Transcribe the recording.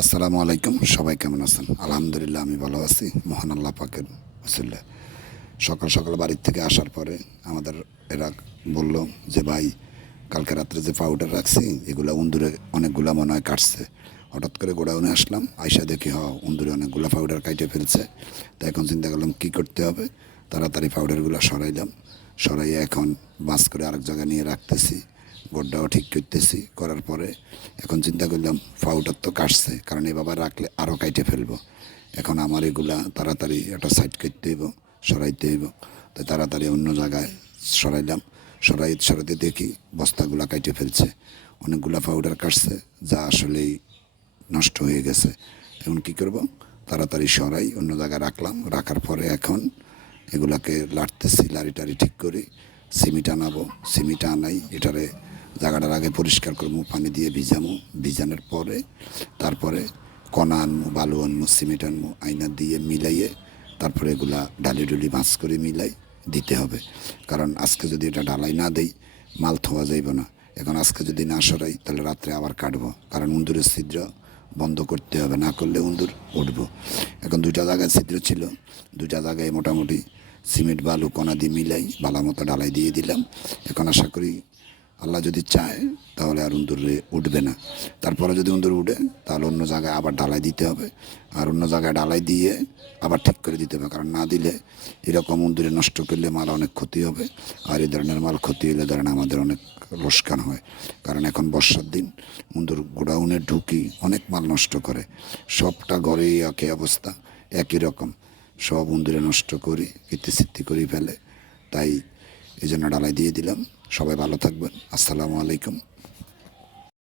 আসসালামু আলাইকুম। সবাই কেমন আছেন? আলহামদুলিল্লাহ আমি ভালো আছি, মহান আল্লাহ পাকের ওসিলায়। সকাল সকাল বাড়ির থেকে আসার পরে আমাদের এরা বলল যে ভাই, কালকে রাত্রে যে পাউডার রাখছি এগুলা উন্দুরে অনেকগুলা মনে হয় কাটছে। হঠাৎ করে গোডাউনে আসলাম, আইসা দেখি উন্দুরে অনেকগুলা পাউডার কাইটে ফেলছে। তো এখন চিন্তা করলাম কী করতে হবে। তাড়াতাড়ি পাউডারগুলো সরাইলাম, সরাইয়ে এখন বাস করে আরেক জায়গায় নিয়ে রাখতেছি, গোড্ডাও ঠিক করতেছি। করার পরে এখন চিন্তা করলাম পাউডার তো কাটছে, কারণ এভাবে রাখলে আরও কাইটে ফেলবো। এখন আমার এগুলা তাড়াতাড়ি একটা সাইড করতে হইব, সরাইতে হইব। তো তাড়াতাড়ি অন্য জায়গায় সরাইলাম, সরাইতে দেখি বস্তাগুলা কাইটে ফেলছে, অনেকগুলা পাউডার কাটছে যা আসলেই নষ্ট হয়ে গেছে। এখন কী করব, তাড়াতাড়ি সরাই অন্য জায়গায় রাখলাম। রাখার পরে এখন এগুলাকে লাড়তেছি, লাড়ি টাড়ি ঠিক করি, সিমিট আনাবো। সিমিট আনাই, এটারে জায়গাটার আগে পরিষ্কার করবো, পানি দিয়ে ভিজামো। ভিজানোর পরে তারপরে কণা আনবো, বালু আনবো, সিমেন্ট আনবো, আয়না দিয়ে মিলাইয়ে তারপরে এগুলা ডালি ডুলি মাছ করে মিলাই দিতে হবে। কারণ আজকে যদি এটা ডালাই না দেই মাল থোয়া যাইব না। এখন আজকে যদি না সরাই তাহলে রাত্রে আবার কাটবো, কারণ উন্দুরের ছিদ্র বন্ধ করতে হবে, না করলে উন্দুর উঠবো। এখন দুইটা জায়গায় ছিদ্র ছিল, দুইটা জায়গায় মোটামুটি সিমেন্ট বালু কণা দিয়ে মিলাই বালা মতো ডালাই দিয়ে দিলাম। এখন আশা করি আল্লাহ যদি চায় তাহলে আর উন্দুরে উঠবে না। তারপরে যদি উন্দুর উঠে তাহলে অন্য জায়গায় আবার ডালাই দিতে হবে, আর অন্য জায়গায় ডালাই দিয়ে আবার ঠিক করে দিতে হবে। কারণ না দিলে এরকম উন্দুরে নষ্ট করলে মাল অনেক ক্ষতি হবে, আর এই ধরনের মাল ক্ষতি হলে ধরেন আমাদের অনেক লোকসান হয়। কারণ এখন বর্ষার দিন উন্দুর গোডাউনে ঢুকি অনেক মাল নষ্ট করে, সবটা ঘরেই একই অবস্থা, একই রকম, সব উন্দুরে নষ্ট করি, কীর্তিসিদ্ধি করে ফেলে। তাই এই জন্য ডালাই দিয়ে দিলাম। সবাই ভালো থাকবেন। আসসালামু আলাইকুম।